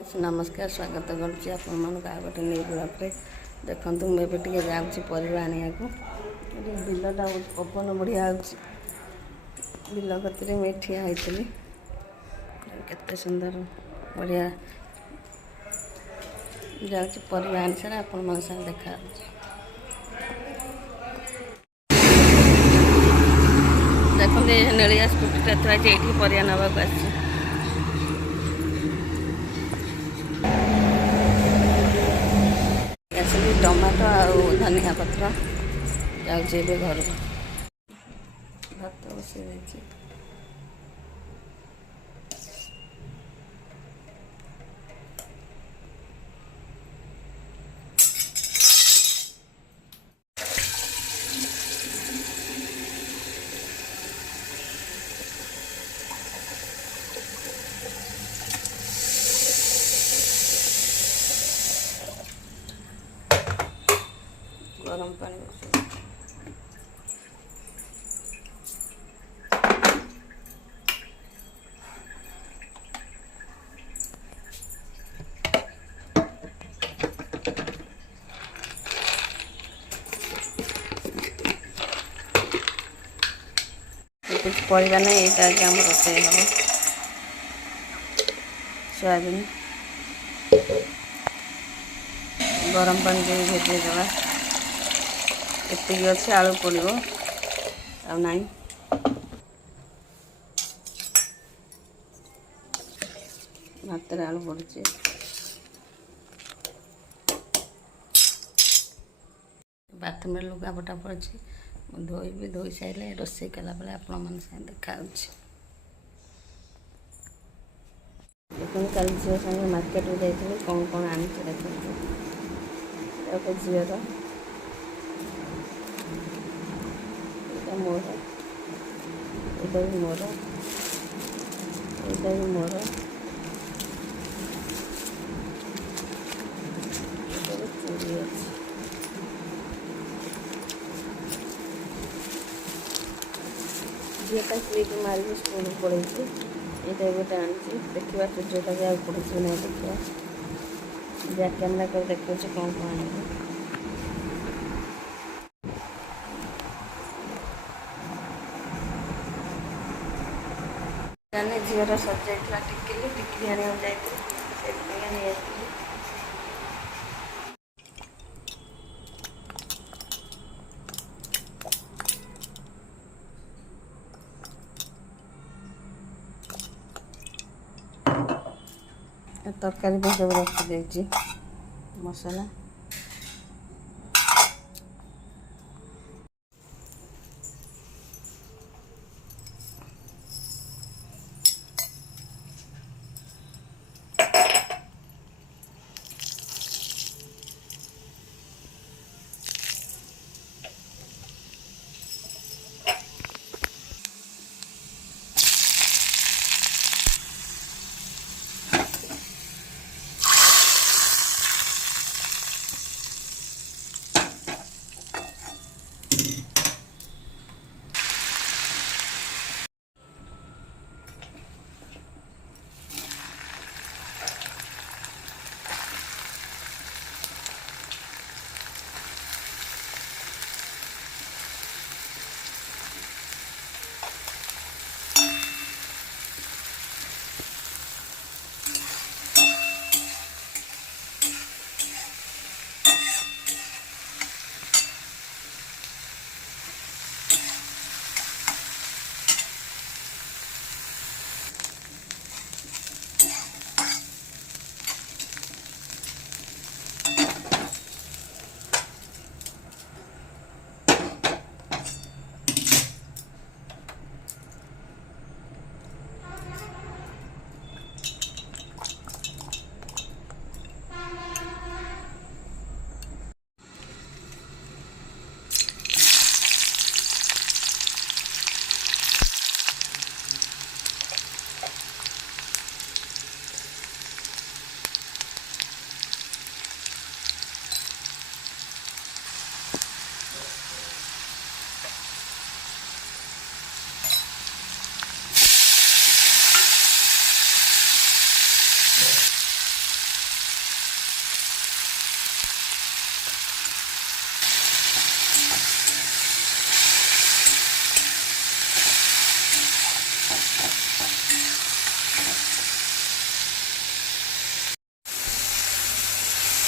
नमस्कार स्वागत करुच्ची आपण गोटे न्यू ब्लॉग रे देखु मुझे टे जाऊँगी परिवा आने को बिलटा पवन बढ़िया बिल कतरे मुझे ठिया होती केते सुंदर बढ़िया जाऊँगी परिवा आनी सारा आपण मान साथ देखा देखते नेलिया स्कूटी थी ये परिया नवाक आसी टमाटो आ धनिया पत्र जाऊँचे घर भात बसई देती गरम पानी कुछ परिवा नहीं यहाँ कि आम रोसे हम सोयाबीन गरम पानी दे भेजेदेवा एति अच्छे आलू पड़ो ना भात आलू पड़े बाथरूम लुगापटा पड़ी धोई धोई सारे रोसे कला आपण मन साथ देखा देखते कल झील सागे मार्केट को जाइए कौन कौन आनी देखते झीर मोर यहाँ भी मोर यहाँ भी मोर चूड़ी अच्छी झीटा क्लिप मारिक स्कूल पड़े ये गोटे आनी देखा चूड़ीटा भी पड़ी ना देखा बैक कैमेरा कर देखा कौन कौन आने जाने झीर सजाइला टिकली आने जाइए तरकारी सब रखी मसला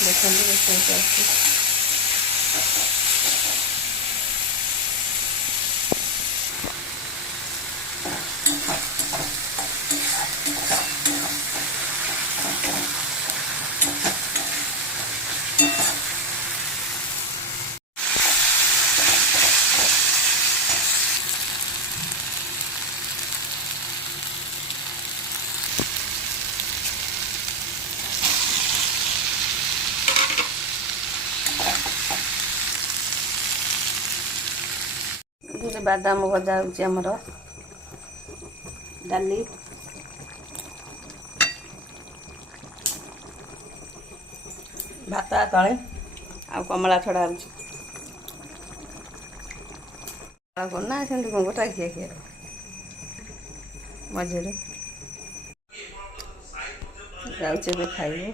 ଦେଖନ୍ତୁ ରୋଷେଇ ଆସୁଛି। ଏଥିରେ ବାଦାମ ଭଜା ହେଉଛି ଆମର, ଡାଲି, ଭାତ ତଳେ ଆଉ କମଳା ଛଡ଼ା ହେଉଛି। ଆଉ ନା ସେମିତି କ'ଣ ଗୋଟା ଖିଆ ମଝିରେ ଯାଉଛି ଏବେ ଖାଇବୁ।